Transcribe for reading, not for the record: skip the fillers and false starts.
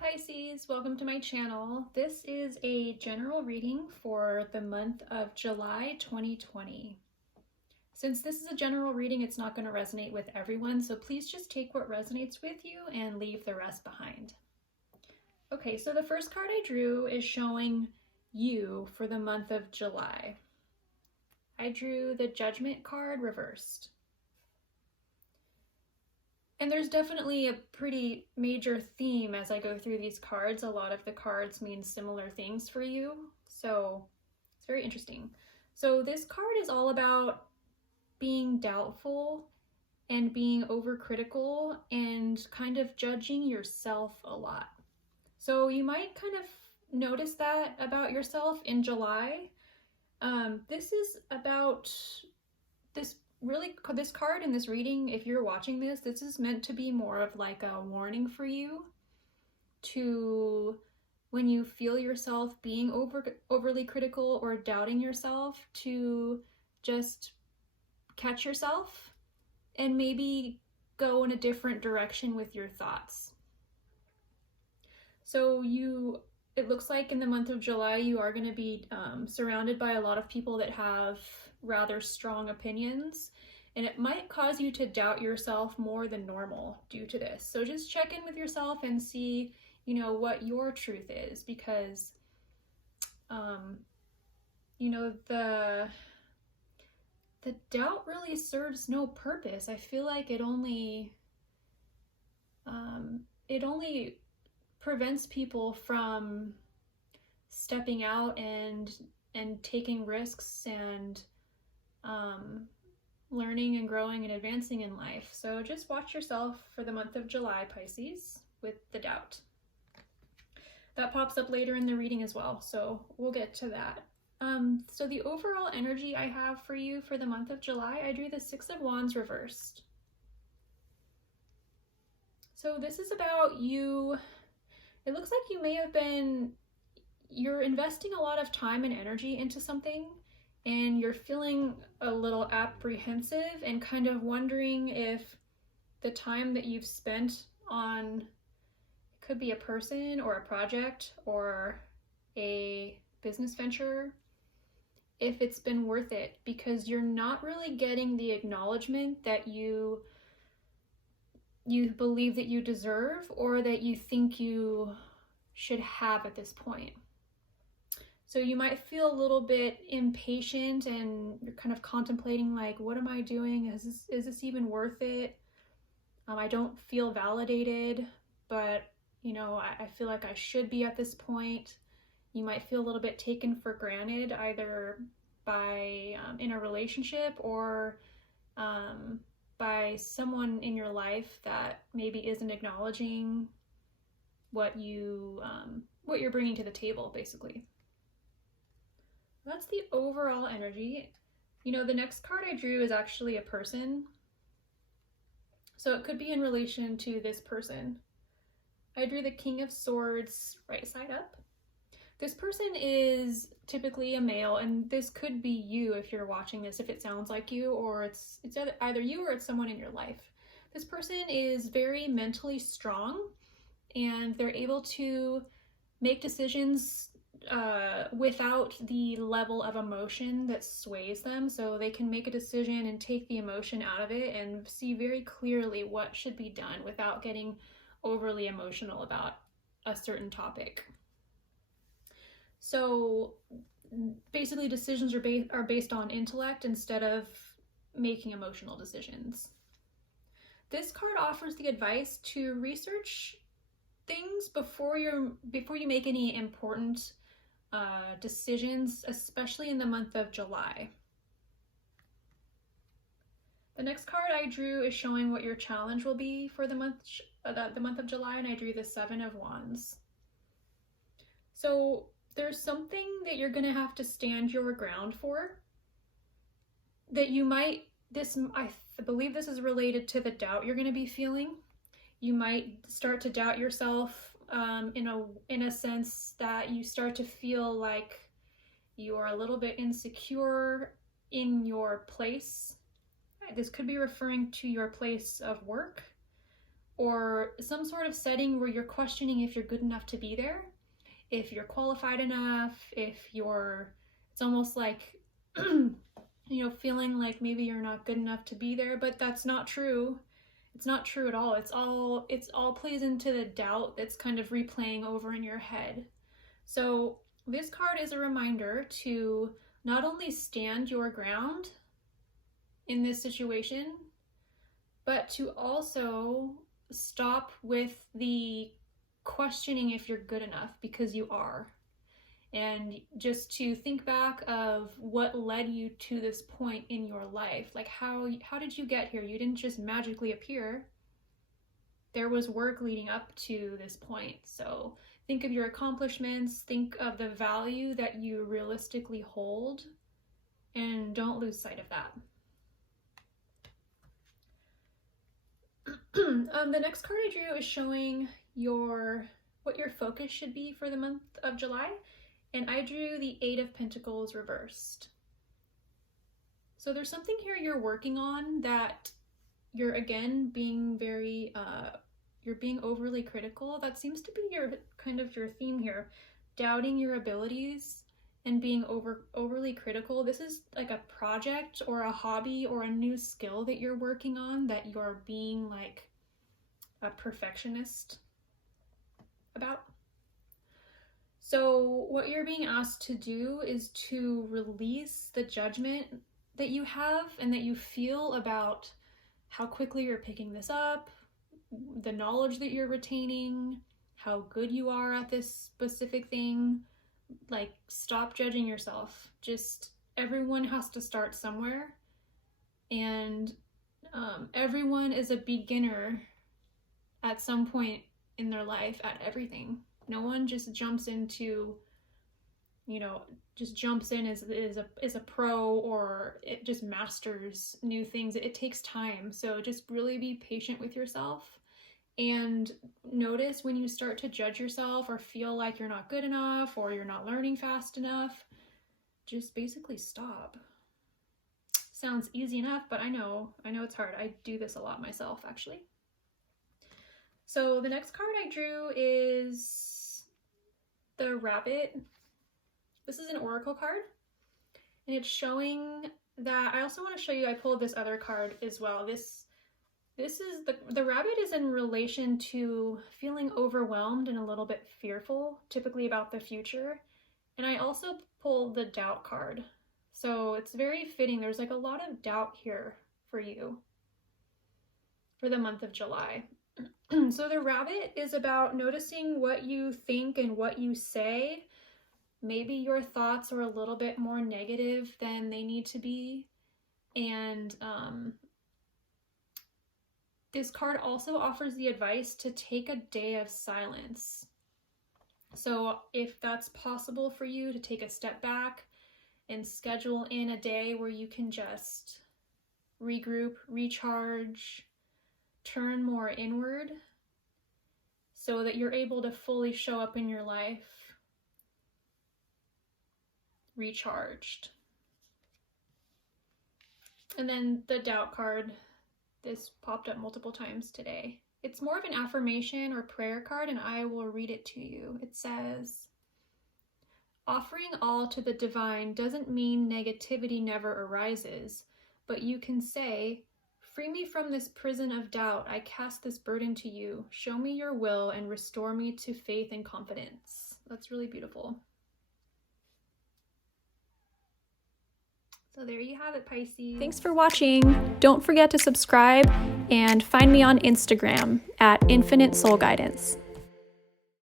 Pisces, welcome to my channel. This is a general reading for the month of July 2020. Since this is a general reading, it's not going to resonate with everyone, so please just take what resonates with you and leave the rest behind. Okay, so the first card I drew is showing you for the month of July. I drew the Judgment card reversed. And there's definitely a pretty major theme as I go through these cards. A lot of the cards mean similar things for you, so it's very interesting. So this card is all about being doubtful and being overcritical and kind of judging yourself a lot. So you might kind of notice that about yourself in July. This is about this card in this reading, if you're watching this is meant to be more of like a warning for you to, when you feel yourself being overly critical or doubting yourself, to just catch yourself and maybe go in a different direction with your thoughts. So it looks like in the month of July you are going to be surrounded by a lot of people that have rather strong opinions, and it might cause you to doubt yourself more than normal due to this. So just check in with yourself and see, what your truth is, because the doubt really serves no purpose. I feel like it only prevents people from stepping out and taking risks and learning and growing and advancing in life. So just watch yourself for the month of July, Pisces, with the doubt. That pops up later in the reading as well, so we'll get to that. So the overall energy I have for you for the month of July, I drew the Six of Wands reversed. So this is about you. It looks like you're investing a lot of time and energy into something, and you're feeling a little apprehensive and kind of wondering if the time that you've spent on, it could be a person or a project or a business venture, if it's been worth it, because you're not really getting the acknowledgement that you believe that you deserve or that you think you should have at this point. So you might feel a little bit impatient and you're kind of contemplating, like, what am I doing? Is this even worth it? I don't feel validated, but I feel like I should be at this point. You might feel a little bit taken for granted, either by in a relationship or by someone in your life that maybe isn't acknowledging what you're bringing to the table, basically. That's the overall energy. The next card I drew is actually a person. So it could be in relation to this person. I drew the King of Swords right side up. This person is typically a male, and this could be you if you're watching this, if it sounds like you, or it's either you or it's someone in your life. This person is very mentally strong, and they're able to make decisions without the level of emotion that sways them. So they can make a decision and take the emotion out of it and see very clearly what should be done without getting overly emotional about a certain topic. So basically decisions are based on intellect instead of making emotional decisions. This card offers the advice to research things before you make any important decisions, especially in the month of July. The next card I drew is showing what your challenge will be for the month of July, and I drew the Seven of Wands. So there's something that you're going to have to stand your ground for, that I believe this is related to the doubt you're going to be feeling. You might start to doubt yourself in a sense that you start to feel like you are a little bit insecure in your place. This could be referring to your place of work, or some sort of setting where you're questioning if you're good enough to be there, if you're qualified enough, it's almost like, feeling like maybe you're not good enough to be there, but that's not true. It's not true at all. It's all plays into the doubt that's kind of replaying over in your head. So this card is a reminder to not only stand your ground in this situation, but to also stop with the questioning if you're good enough, because you are. And just to think back of what led you to this point in your life. Like how did you get here? You didn't just magically appear. There was work leading up to this point. So think of your accomplishments, think of the value that you realistically hold, and don't lose sight of that. The next card I drew is showing what your focus should be for the month of July, and I drew the 8 of Pentacles reversed. So there's something here you're working on that you're again being very you're being overly critical. That seems to be your theme here, doubting your abilities and being overly critical. This is like a project or a hobby or a new skill that you're working on that you're being like a perfectionist about. So what you're being asked to do is to release the judgment that you have and that you feel about how quickly you're picking this up, the knowledge that you're retaining, how good you are at this specific thing. Like, stop judging yourself. Just, everyone has to start somewhere, and everyone is a beginner at some point in their life at everything. No one just jumps into, just jumps in as a pro, or it just masters new things. It takes time. So just really be patient with yourself, and notice when you start to judge yourself or feel like you're not good enough or you're not learning fast enough. Just basically stop. Sounds easy enough, but I know it's hard. I do this a lot myself, actually. So the next card I drew is the Rabbit. This is an oracle card, and it's showing that, I also want to show you, I pulled this other card as well. This is the Rabbit is in relation to feeling overwhelmed and a little bit fearful, typically about the future. And I also pulled the Doubt card. So it's very fitting. There's like a lot of doubt here for you for the month of July. So the Rabbit is about noticing what you think and what you say. Maybe your thoughts are a little bit more negative than they need to be. And this card also offers the advice to take a day of silence. So if that's possible for you, to take a step back and schedule in a day where you can just regroup, recharge, turn more inward, so that you're able to fully show up in your life recharged. And then the Doubt card, this popped up multiple times today. It's more of an affirmation or prayer card, and I will read it to you. It says, offering all to the divine doesn't mean negativity never arises, but you can say, free me from this prison of doubt. I cast this burden to you. Show me your will and restore me to faith and confidence. That's really beautiful. So there you have it, Pisces. Thanks for watching. Don't forget to subscribe and find me on Instagram at Infinite Soul Guidance.